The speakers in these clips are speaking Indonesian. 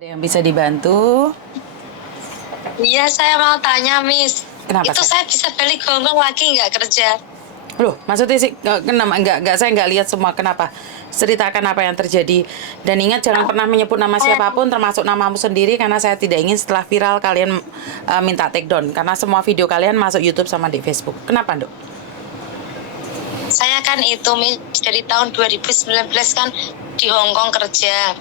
Ada yang bisa dibantu? Iya, saya mau tanya, Miss. Kenapa, Itu saya? saya bisa balik Hongkong lagi nggak kerja? Loh, maksudnya sih kenapa enggak saya enggak lihat semua kenapa? Ceritakan apa yang terjadi dan ingat jangan pernah menyebut nama Saya, siapapun termasuk namamu sendiri karena saya tidak ingin setelah viral kalian minta take down karena semua video kalian masuk YouTube sama di Facebook. Kenapa, Dok? saya kan itu, Miss, dari tahun 2019 kan di Hongkong kerja.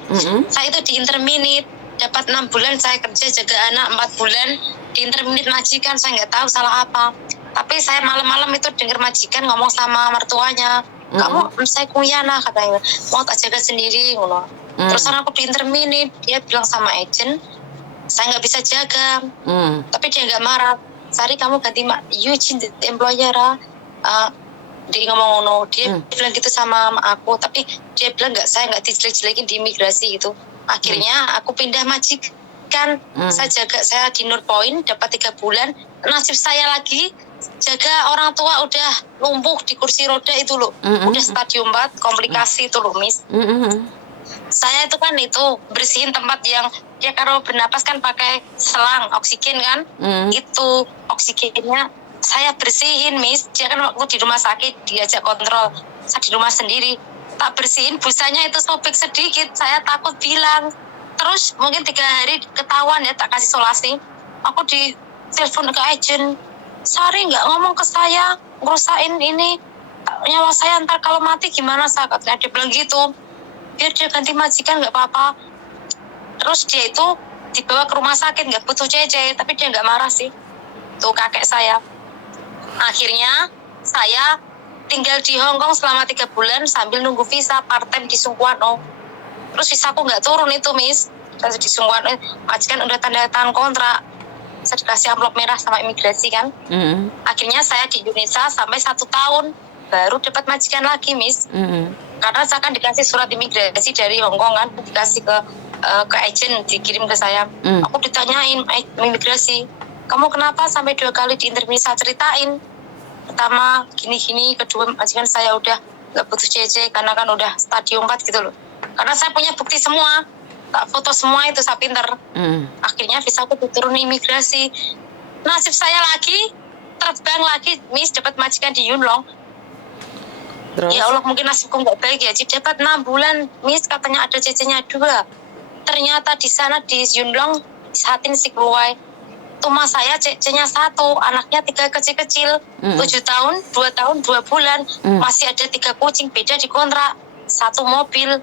Saya itu di interminit, dapat 6 bulan saya kerja jaga anak 4 bulan. Di interminit majikan, saya nggak tahu salah apa. Tapi saya malam-malam itu dengar majikan ngomong sama mertuanya, kamu saya kuyana katanya, mau tak jaga sendiri. Terus aku di interminit, dia bilang sama agent, saya nggak bisa jaga. Tapi dia nggak marah. Sari kamu ganti Eugene employer. Dia ngomong dia bilang gitu sama aku, tapi dia bilang saya nggak dijelek-jelekin di imigrasi gitu. Akhirnya aku pindah majikan. Saya di Nurpoint dapat 3 bulan. Nasib saya lagi jaga orang tua udah lumpuh di kursi roda itu loh. Udah stadium 4 komplikasi itu loh, Miss. Saya itu kan bersihin tempat yang dia kalau bernapas kan pakai selang oksigen kan. Itu oksigennya saya bersihin, Miss. Dia kan waktu di rumah sakit diajak kontrol, saya di rumah sendiri tak bersihin, busanya itu sobek sedikit. Saya takut bilang, terus mungkin 3 hari ketahuan ya, tak kasih solasi. Aku di telepon ke agent, Sari nggak ngomong ke saya ngerusain ini nyawa saya, ntar kalau mati gimana, saya katanya. Dia bilang gitu, biar dia ganti majikan nggak apa-apa. Terus dia itu dibawa ke rumah sakit, nggak butuh CC, tapi dia nggak marah sih. Tuh kakek saya. Akhirnya saya tinggal di Hongkong selama 3 bulan sambil nunggu visa part-time di Sungguano. Terus visaku nggak turun itu, Miss. Dan di Sungguano majikan udah tanda tangan kontrak. Saya dikasih amplop merah sama imigrasi kan. Akhirnya saya di Indonesia sampai 1 tahun baru dapat majikan lagi, Miss. Karena saya kan dikasih surat imigrasi dari Hongkong kan, dikasih ke agent, dikirim ke saya. Aku ditanyain imigrasi, kamu kenapa sampai 2 kali di interview? Saya ceritain, pertama gini-gini, kedua majikan saya udah nggak butuh CC karena kan udah stadium 4 gitu loh. Karena saya punya bukti semua, tak foto semua itu, saya pinter. Akhirnya visa aku diturun imigrasi. Nasib saya lagi terbang lagi, Miss, dapat majikan di Yunlong. Terus? Ya Allah, mungkin nasibku nggak baik ya. Jadi dapat 6 bulan, Miss, katanya ada CC-nya 2. Ternyata di sana di Yunlong Satin Sikluai, rumah saya CC-nya 1, anaknya 3 kecil-kecil, 7 tahun, 2 tahun, 2 bulan, masih ada 3 kucing, beda di kontrak, 1 mobil.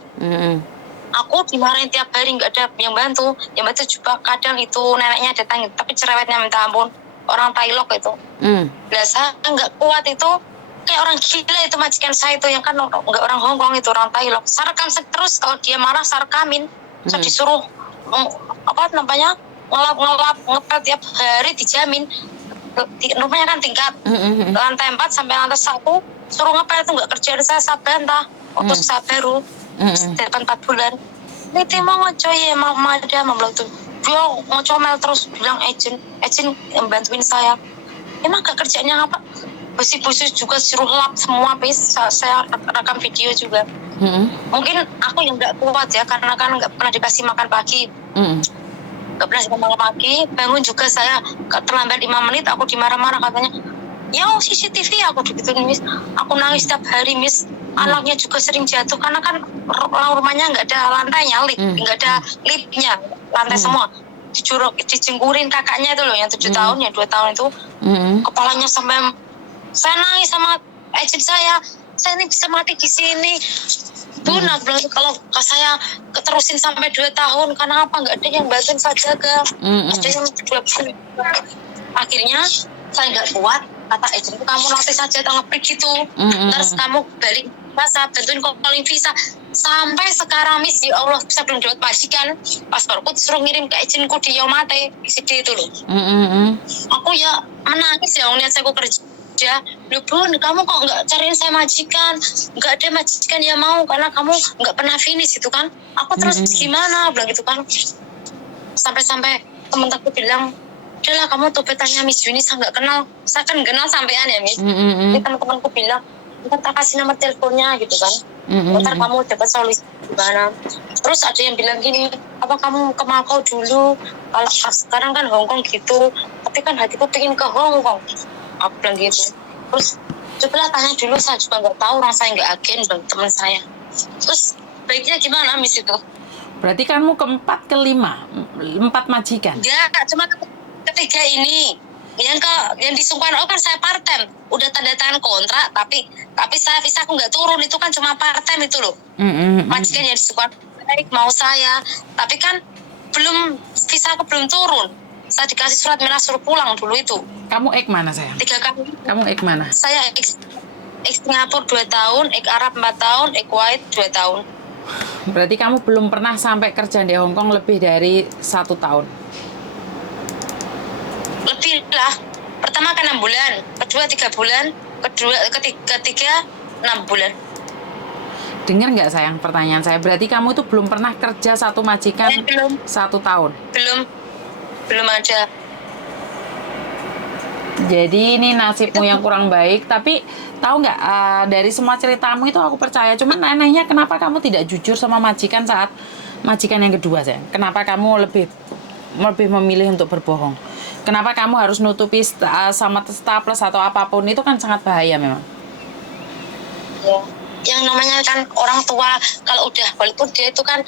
Aku dimarahin tiap hari, nggak ada yang bantu. Yang bantu juga kadang itu neneknya datang, tapi cerewetnya minta ampun, orang Thailand itu. Saya nggak kuat itu, kayak orang gila itu majikan saya itu, yang kan nggak orang Hongkong itu, orang Thailand. Saya rekam terus, kalau dia marah saya rekamin. Saya disuruh ngelap ngepel tiap hari, dijamin. Rumahnya kan tingkat, lantai 4 sampai lantai 1, suruh ngepel itu nggak kerjaan saya bantah. Waktu saya baru 4 bulan, ini mau ngocoy ya, mau ada membelah tuh, dia ngocomel terus, bilang agent yang bantuin saya, emang gak kerjanya apa, besi-besi juga suruh lap semua, bis saya rekam video juga. Mungkin aku yang nggak kuat ya, karena kan nggak pernah dikasih makan pagi. Gak pernah makan pagi, bangun juga saya terlambat 5 menit, aku dimarah-marah katanya, ya CCTV aku digituin, Miss. Aku nangis setiap hari, Miss. Anaknya juga sering jatuh karena kan rumahnya nggak ada lantainya, nggak ada liftnya, lantai semua. Dijengkurin kakaknya itu loh, yang 7 tahun, yang 2 tahun itu, kepalanya sampai, saya nangis sama agent saya ini bisa mati di sini. Bun, aku bilang, kalau saya keterusin sampai 2 tahun, karena apa? Nggak ada yang bantuin saya jaga. Ada yang 2 bulan. Akhirnya saya nggak kuat, kata agent, kamu notis saja tanggal pergi gitu. Terus kamu balik masa bantuin calling visa. Sampai sekarang, Miss, ya Allah, saya belum dapat majikan. Pasporku disuruh ngirim ke agentku di Yomate, di itu loh. Aku ya menangis ya, ngeliat saya kerja. Loh Bun, kamu kok nggak cariin saya majikan? Nggak ada majikan yang mau, karena kamu nggak pernah finish itu kan. Aku terus gimana, bilang gitu kan. Sampai temen-temenku bilang, udahlah kamu topetannya Miss Yuni, saya nggak kenal. Saya kan kenal sampean ya, Miss. Temen-temenku bilang, ntar kasih nomor teleponnya gitu kan. Ntar kamu dapat solusi gimana. Terus ada yang bilang gini, apa kamu ke Makau dulu, kalau sekarang kan Hongkong gitu, tapi kan hatiku pengen ke Hongkong, aku bilang gitu. Terus cobalah tanya dulu, saya juga nggak tahu, orang saya nggak agen, bang teman saya. Terus baiknya gimana Miss itu? Berarti kamu keempat, kelima, 4 majikan? Ya, cuma ketiga ini. Yang di Sungkwan kan saya part time, udah tanda tangan kontrak, tapi saya visa aku nggak turun, itu kan cuma part time itu loh. Majikan yang di Sungkwan baik mau saya, tapi kan visa aku belum turun. Saya dikasih surat merah suruh pulang dulu itu. Kamu ek mana sayang? 3 kali. Kamu ek mana? Saya ek Singapura 2 tahun, ek Arab 4 tahun, ek Kuwait 2 tahun. Berarti kamu belum pernah sampai kerja di Hongkong lebih dari 1 tahun? Lebih lah. Pertama kan 6 bulan, kedua 3 bulan, ketiga 6 bulan. Dengar nggak sayang pertanyaan saya? Berarti kamu itu belum pernah kerja satu majikan 1 tahun? Belum ada. Jadi ini nasibmu yang kurang baik. Tapi tahu nggak, dari semua ceritamu itu aku percaya. Cuman anehnya kenapa kamu tidak jujur sama majikan saat majikan yang kedua sayang? Kenapa kamu lebih memilih untuk berbohong? Kenapa kamu harus nutupi sama staples atau apapun? Itu kan sangat bahaya memang. Ya. Yang namanya kan orang tua, kalau walaupun dia itu kan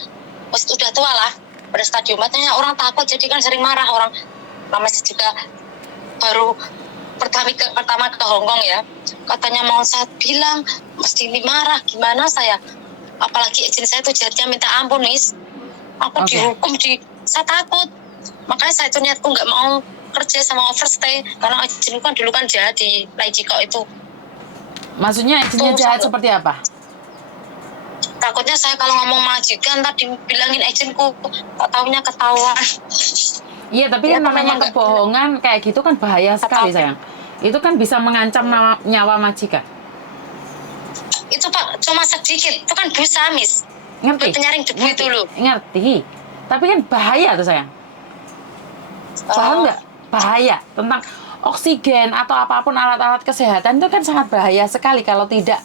udah tua lah, pada stadium matanya orang takut, jadi kan sering marah orang. Namanya juga baru pertama ke Hongkong ya, katanya mau saya bilang mesti marah, gimana saya, apalagi izin saya tuh jadinya minta ampun Nis, aku dihukum saya takut, makanya saya itu niatku nggak mau kerja sama overstay, karena izinku kan dulu kan jahat di Laijiko itu. Maksudnya izinnya jahat seperti apa? Takutnya saya kalau ngomong majikan ntar dibilangin agentku, tak taunya ketahuan. Iya, tapi kan namanya kebohongan kayak gitu kan bahaya sekali sayang. Itu kan bisa mengancam nyawa majikan. Itu Pak, cuma sedikit, itu kan busa Miss. Ngerti? Penyaring debu itu loh. Ngerti. Tapi kan bahaya tuh sayang. Paham nggak? Bahaya tentang oksigen atau apapun alat-alat kesehatan itu kan sangat bahaya sekali kalau tidak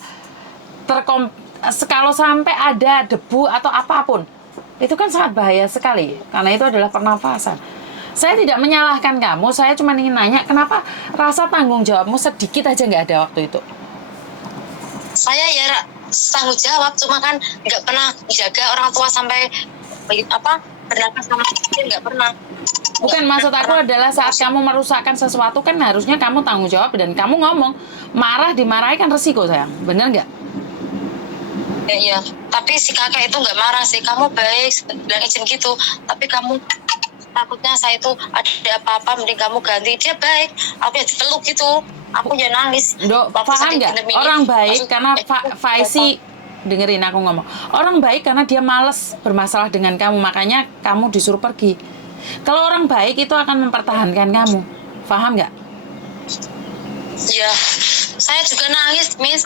kalau sampai ada debu atau apapun. Itu kan sangat bahaya sekali karena itu adalah pernafasan. Saya tidak menyalahkan kamu, saya cuma ingin nanya kenapa rasa tanggung jawabmu sedikit aja nggak ada waktu itu? Saya ya tanggung jawab, cuma kan nggak pernah jaga orang tua sampai bernapas sama dia, nggak pernah. Bukan, maksud aku adalah saat kamu merusakkan sesuatu kan harusnya kamu tanggung jawab dan kamu ngomong. Marah dimarahi kan resiko sayang, bener nggak? Ya, tapi si kakak itu nggak marah sih, kamu baik, bilang izin gitu, tapi kamu takutnya saya itu ada apa-apa, mending kamu ganti. Dia baik, aku ya dipeluk gitu, aku ya nangis. Paham nggak? Orang baik karena Faisi, dengerin aku ngomong. Orang baik karena dia males bermasalah dengan kamu, makanya kamu disuruh pergi. Kalau orang baik itu akan mempertahankan kamu, paham nggak? Ya, saya juga nangis, Miss.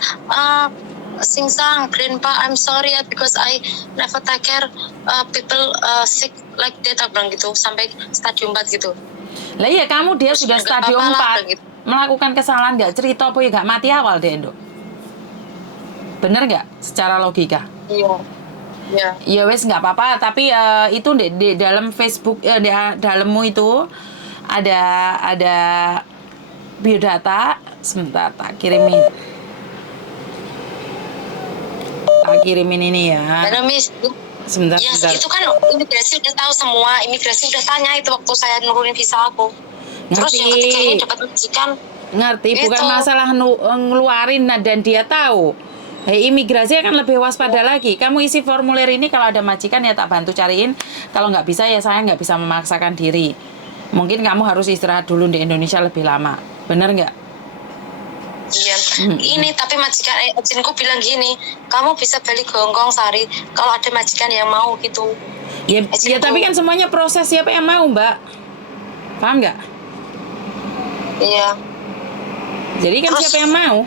Singsang, Grandpa, I'm sorry because I never take care people sick like that, aku bilang gitu, sampai stadium 4 gitu. Lah iya, kamu dia sudah stadium 4 gitu. Melakukan kesalahan nggak cerita apa ya nggak mati awal deh, Endo. Bener nggak secara logika? Iya. Ya wes nggak apa-apa, tapi itu di dalam Facebook di dalammu itu ada biodata. Sebentar tak kirimin ini ya. Karena Miss, sebentar. Itu kan imigrasi udah tahu semua, imigrasi udah tanya itu waktu saya nurunin visa aku. Ngerti. Terus yang ketiga ini dapat majikan. Ngerti, gitu. bukan masalah ngeluarin dan dia tahu. Imigrasi akan lebih waspada lagi. Kamu isi formulir ini, kalau ada majikan ya tak bantu cariin. Kalau nggak bisa ya saya nggak bisa memaksakan diri. Mungkin kamu harus istirahat dulu di Indonesia lebih lama. Bener nggak? Iya. Ini tapi majikan agentku bilang gini, kamu bisa balik ke Hongkong Sari kalau ada majikan yang mau gitu. Ya tapi kan semuanya proses, siapa yang mau Mbak? Paham nggak? Iya. Jadi kan siapa yang mau?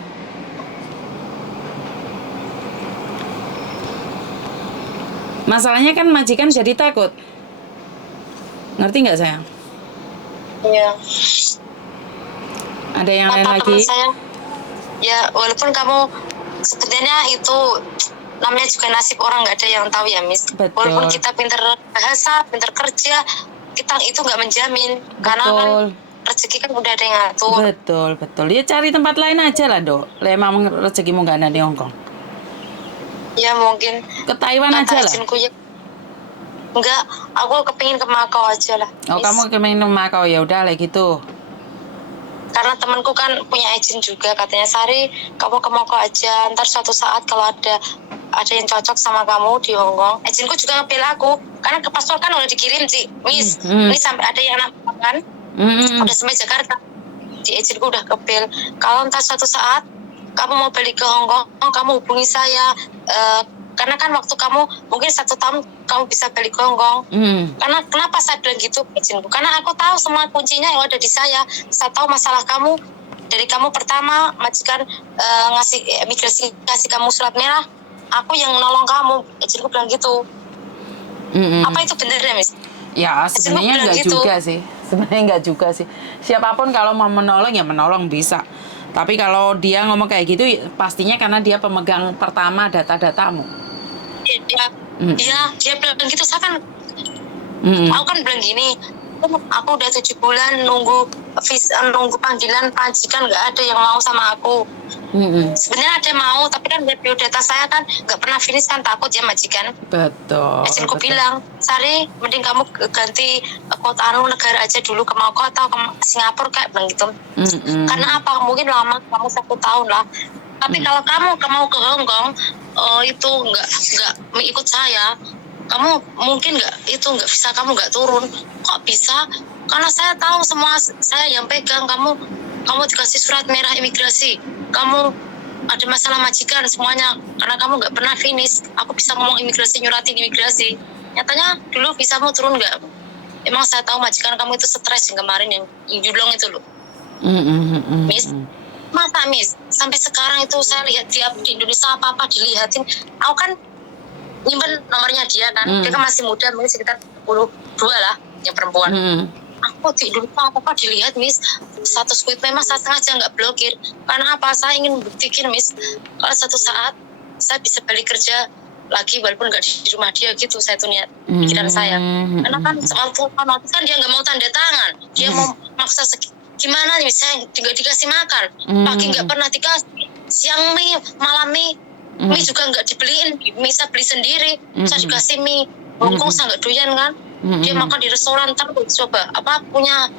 Masalahnya kan majikan jadi takut. Ngerti nggak sayang? Iya. Ada yang lain lagi? Saya, ya walaupun kamu sebenarnya itu namanya juga nasib orang, nggak ada yang tahu ya Miss. Betul. Walaupun kita pinter bahasa, pinter kerja, kita itu nggak menjamin. Karena kan Betul. rezeki kan udah ada yang ngatur. Betul. Ya cari tempat lain aja lah, Dok. Lah emang rezekimu nggak ada di Hong Kong. Ya mungkin Ke Taiwan kata aja lah. izinku ya. Enggak, aku kepingin ke Makau aja lah. Oh, Miss. kamu kemarin Makau, ya udah lah gitu. Karena temanku kan punya agent juga, katanya Sari kamu ke Makau aja, ntar suatu saat kalau ada yang cocok sama kamu di Hong Kong, agentku juga ngepil aku karena ke paspor kan udah dikirim sih Miss. Ini sampai ada yang kan udah sampai Jakarta, di agentku udah kepil kalau ntar suatu saat kamu mau balik ke Hong Kong, kamu hubungi saya. Karena kan waktu kamu mungkin 1 tahun kamu bisa balik ke Hong Kong. Karena kenapa saya bilang gitu agentku? Karena aku tahu semua kuncinya yang ada di saya. Saya tahu masalah kamu dari kamu pertama majikan ngasih imigrasi, ngasih kamu surat merah, aku yang nolong kamu. Agentku bilang gitu. Apa itu benar ya Miss? Ya sebenarnya nggak gitu. juga sih. Sebenarnya nggak juga sih. Siapapun kalau mau menolong ya menolong bisa. Tapi kalau dia ngomong kayak gitu, pastinya karena dia pemegang pertama data-datamu. Dia bilang gitu. Saya kan aku kan bilang gini, aku udah 7 bulan nunggu panggilan majikan, nggak ada yang mau sama aku. Sebenarnya ada yang mau, tapi kan biodata saya kan nggak pernah finish kan, takut ya majikan. Betul. Agentku bilang, Sari mending kamu ganti kota negara aja dulu, ke Makau atau ke Singapura kayak bilang gitu. Karena apa? Mungkin lama, kamu 1 tahun lah. Tapi kalau kamu mau ke Hong Kong, itu nggak ikut saya, kamu mungkin nggak bisa, kamu nggak turun. Kok bisa? Karena saya tahu semua, saya yang pegang. Kamu dikasih surat merah imigrasi, kamu ada masalah majikan semuanya, karena kamu nggak pernah finish. Aku bisa ngomong imigrasi, nyuratin imigrasi. Nyatanya dulu visamu turun nggak? Emang saya tahu majikan kamu itu stres yang kemarin yang Julong itu loh. Miss, masa Miss sampai sekarang itu saya lihat dia di Indonesia apa dilihatin. Aku kan nyimpen nomornya dia kan, dia kan masih muda, mungkin sekitar 22 lah yang perempuan. Aku di Indonesia apa dilihat Miss, status quit memang saya sengaja nggak blokir. Karena apa? Saya ingin buktikan Miss, kalau satu saat saya bisa balik kerja lagi walaupun nggak di rumah dia gitu. Saya tuh niat pikiran saya. Karena kan waktu kan dia nggak mau tanda tangan, dia mau maksa gimana nih, saya nggak dikasih makan, pagi nggak pernah dikasih, siang mie, malam mie juga nggak dibeliin, mie saya beli sendiri, saya dikasih mie, Hongkong saya nggak doyan kan, dia makan di restoran terus. Coba apa punya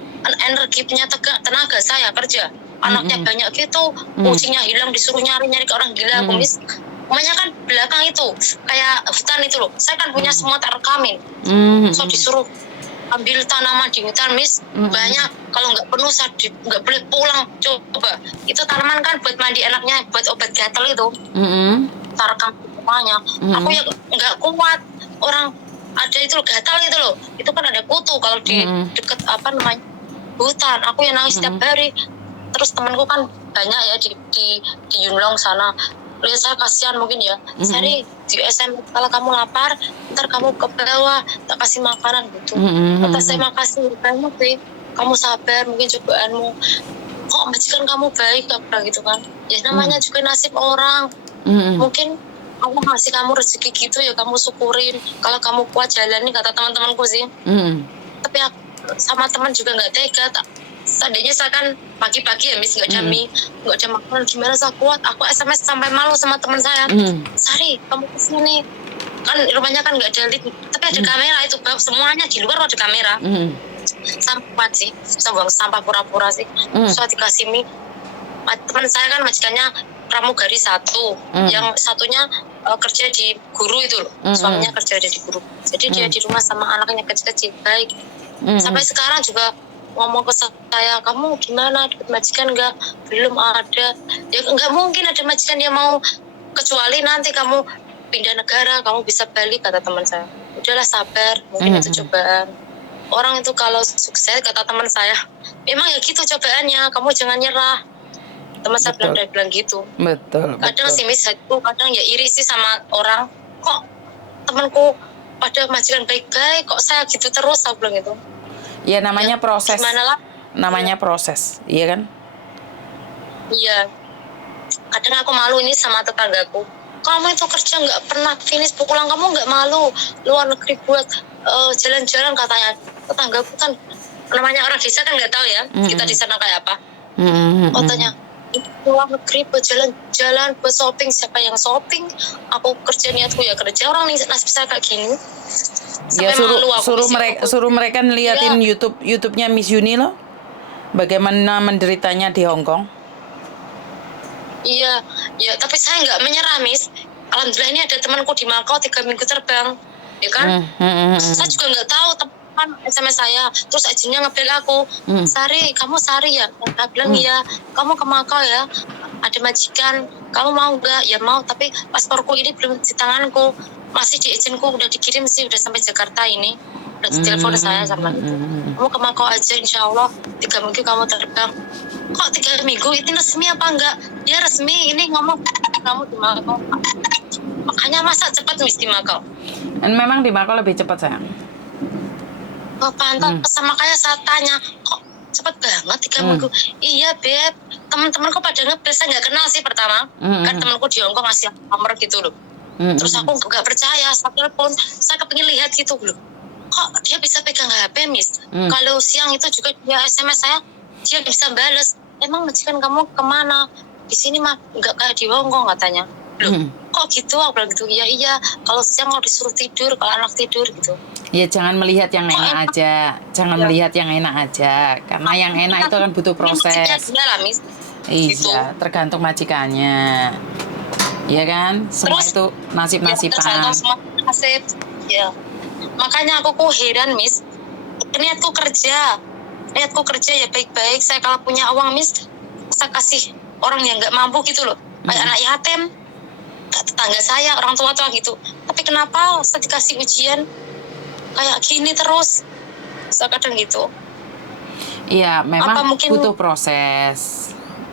energi, punya tenaga saya kerja, anaknya banyak gitu, kucingnya hilang disuruh nyari ke orang gila, kumis. Namanya kan belakang itu kayak hutan itu loh, saya kan punya semua tak rekamin, so disuruh ambil tanaman di hutan Miss, banyak. Kalau nggak penuh saya nggak boleh pulang. Coba itu tanaman kan buat mandi anaknya, buat obat gatal itu, tarekam semuanya. Aku ya nggak kuat, orang ada itu loh, gatal itu loh, itu kan ada kutu kalau di deket apa namanya hutan. Aku yang nangis setiap hari. Terus temanku kan banyak ya di Yunlong sana, lihat saya kasihan mungkin ya. Sari di SM, kalau kamu lapar ntar kamu ke bawah tak kasih makanan gitu. Kata saya makasih banyak sih, kamu sabar, mungkin cobaanmu kok majikan kamu baik, aku bilang gitu kan. Ya namanya juga nasib orang. Mungkin aku ngasih kamu rezeki gitu ya, kamu syukurin. Kalau kamu kuat jalani, kata teman-temanku sih. Tapi aku sama teman juga nggak tega. Seandainya saya kan pagi-pagi ya Miss, nggak ada mie, nggak ada makanan, gimana saya kuat? Aku SMS sampai malu sama teman saya, Sari kamu kesini, kan rumahnya kan nggak ada lift, tapi ada kamera itu, semuanya di luar ada kamera. Sampah sih, bisa buang sampah pura-pura sih. Saya dikasih mie. Teman saya kan majikannya pramugari satu, yang satunya kerja di guru itu loh, suaminya kerja di guru, jadi dia di rumah sama anaknya kecil-kecil, baik. Sampai sekarang juga ngomong ke saya, kamu gimana, dapat majikan nggak? Belum ada. Ya nggak mungkin ada majikan yang mau, kecuali nanti kamu pindah negara, kamu bisa balik, kata teman saya. Udahlah sabar, mungkin itu cobaan. Orang itu kalau sukses, kata teman saya, memang ya gitu cobaannya, kamu jangan nyerah. Teman saya bilang gitu. Kadang sih Miss, kadang ya iri sih sama orang, kok temanku pada majikan baik-baik, kok saya gitu terus, aku bilang gitu. Ya namanya ya, proses. Namanya proses, iya kan? Iya. kadang aku malu ini sama tetanggaku. Kamu itu kerja nggak pernah finish, pulang kamu nggak malu luar negeri buat jalan-jalan, katanya. Tetanggaku kan namanya orang desa kan nggak tahu ya kita di sana kayak apa. Katanya luar negeri buat jalan-jalan, buat shopping, siapa yang shopping? Aku kerja, niatku ya kerja, orang nih nasib saya kayak gini. Ya Sampai malu aku, suruh mereka ngeliatin YouTube-nya Miss Yuni loh. Bagaimana menderitanya di Hong Kong. Iya, ya, tapi saya nggak menyerah, Miss. Alhamdulillah ini ada temanku di Makau 3 minggu terbang, ya kan? Saya juga nggak tahu, teman SMS saya, terus agennya ngebel aku, Sari, kamu Sari ya? Saya bilang iya, kamu ke Makau ya? Ada majikan, kamu mau nggak? Ya mau, tapi pasporku ini belum di tanganku, masih di agenku, udah dikirim sih, udah sampai Jakarta ini. Udah telepon saya sama itu. Kamu ke Makau aja, insya Allah 3 minggu kamu terbang. Kok 3 minggu? Ini resmi apa enggak? Ya resmi, ini ngomong kamu di Makau. Makanya masa cepat Miss di Makau? Dan memang di Makau lebih cepat sayang. Oh pantas, sama kayak saya tanya, kok cepet banget 3 minggu? Iya Beb, teman-temanku pada ngebel, saya nggak kenal sih pertama. Kan temanku di Hongkong ngasih nomor gitu loh. Terus aku nggak percaya, saya telepon, saya kepengin lihat gitu loh. Kok dia bisa pegang HP, Miss? Kalau siang itu juga dia SMS saya, dia bisa bales. Emang majikan kamu kemana? Di sini mah nggak kayak di Hongkong, katanya. Loh, kok gitu? Aku bilang gitu. Iya. Kalau siang mau disuruh tidur, kalau anak tidur gitu. Ya jangan melihat yang enak aja. Jangan melihat yang enak aja. Karena yang enak itu kan butuh proses. Dia lah, Miss. Iya, Gitu. tergantung majikannya. Iya kan? Semua Terus, itu nasib-nasiban. tergantung semua nasib. Ya. Makanya aku heran, Miss. Niatku kerja ya baik-baik. Saya kalau punya uang, Miss, saya kasih orang yang nggak mampu gitu loh. Kayak anak yatim, tetangga saya, orang tua-tua gitu. Tapi kenapa saya dikasih ujian kayak gini terus? Saya kadang gitu. Iya, memang Apa mungkin butuh proses.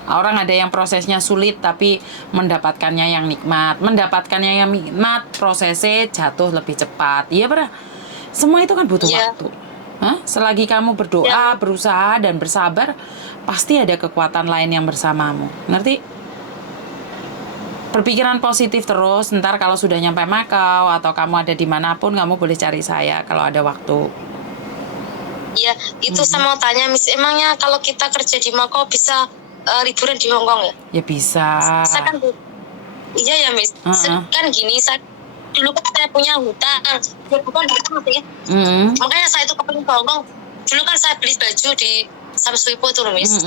Orang ada yang prosesnya sulit tapi mendapatkannya yang nikmat. Mendapatkannya yang nikmat, prosesnya jatuh lebih cepat. Iya, benar. Semua itu kan butuh waktu. Selagi kamu berdoa, berusaha, dan bersabar, pasti ada kekuatan lain yang bersamamu. Ngerti? Berpikiran positif terus. Ntar kalau sudah nyampe Makau atau kamu ada dimanapun, kamu boleh cari saya kalau ada waktu. Ya, itu sama mau tanya, Miss. Emangnya kalau kita kerja di Makau bisa liburan di Hongkong ya? Ya bisa. Saya kan, iya ya, Miss. Kan gini, dulu kan saya punya hutang, bukan ya. Makanya saya itu kepingin ke Hongkong. Dulu kan saya beli baju di Samswipo tuh, Miss.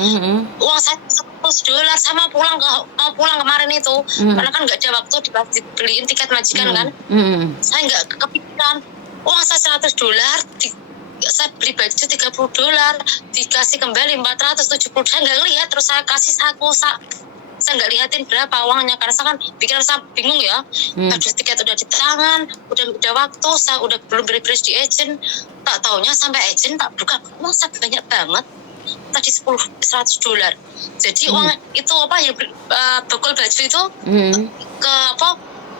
Uang saya $100 sama mau pulang kemarin itu, karena kan nggak ada waktu dibeliin tiket majikan kan. Saya nggak kepikiran. Uang saya $100, saya beli baju $30, dikasih kembali 470. Saya nggak lihat, terus saya kasih saya nggak lihatin berapa uangnya, karena saya kan pikiran saya bingung ya. Aduh, tiket udah di tangan, udah waktu, saya udah belum beres di agent. Tak taunya sampai agent tak buka, uang saya banyak banget. Tadi $100. Jadi uang itu apa ya, bekal baju itu ke apa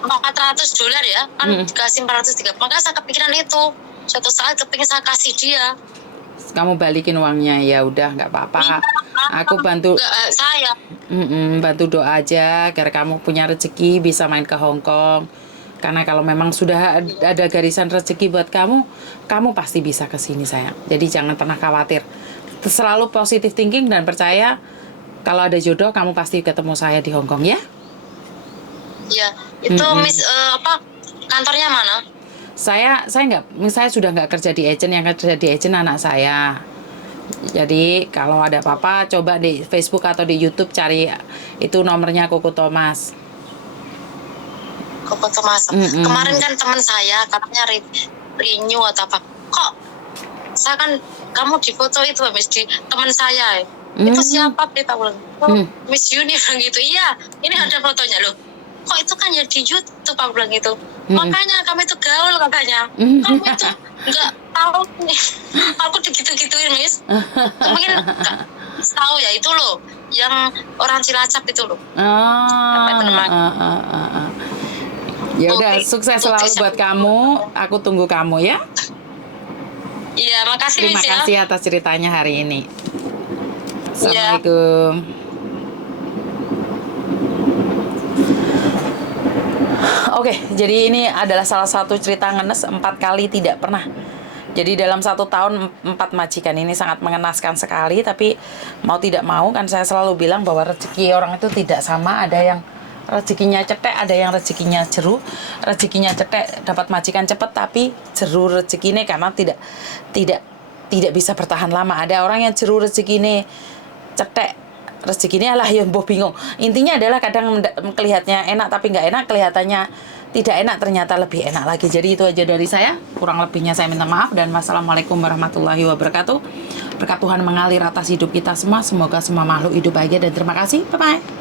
$400 ya, kan dikasih 430. Makanya saya kepikiran itu. Suatu saat kepingin saya kasih dia. Kamu balikin uangnya, ya udah nggak apa-apa. Aku bantu. Saya. Bantu doa aja agar kamu punya rezeki bisa main ke Hong Kong. Karena kalau memang sudah ada garisan rezeki buat kamu, kamu pasti bisa ke sini sayang. Jadi jangan pernah khawatir. Selalu positive thinking dan percaya kalau ada jodoh kamu pasti ketemu saya di Hong Kong ya. Ya, itu Miss kantornya mana? Saya sudah nggak kerja di agent, yang kerja di agent anak saya. Jadi kalau ada apa-apa coba di Facebook atau di YouTube cari itu nomornya Koko Thomas. Koko Thomas. Kemarin kan teman saya katanya renew atau apa. Kok saya kan kamu di foto itu Miss di teman saya. Itu siapa berita ulang? Miss Yuni bilang gitu. Iya, ini ada fotonya loh. Kok itu kan ya di YouTube, aku bilang gitu. Makanya kami itu gaul katanya. Kamu itu nggak tahu nih. Aku digitu-gituin, Miss. Mungkin tahu ya itu loh, yang orang Cilacap itu loh. Ya udah, sukses selalu buat kamu. Aku tunggu kamu ya. Iya, makasih Miss ya. Terima kasih atas ceritanya hari ini. Assalamualaikum. Oke, jadi ini adalah salah satu cerita ngenes 4 kali tidak pernah. Jadi dalam 1 tahun 4 majikan ini sangat mengenaskan sekali. Tapi mau tidak mau kan saya selalu bilang bahwa rezeki orang itu tidak sama. Ada yang rezekinya cetek, ada yang rezekinya jeru. Rezekinya cetek dapat majikan cepet, tapi jeru rezekinya karena tidak bisa bertahan lama. Ada orang yang jeru rezekinya cetek, rezekinya lah ya mbah bingung. Intinya adalah kadang kelihatannya enak tapi nggak enak, kelihatannya tidak enak ternyata lebih enak lagi. Jadi itu aja dari saya, kurang lebihnya saya minta maaf dan wassalamualaikum warahmatullahi wabarakatuh. Berkat Tuhan mengalir atas hidup kita semua, semoga semua makhluk hidup bahagia dan terima kasih, bye bye.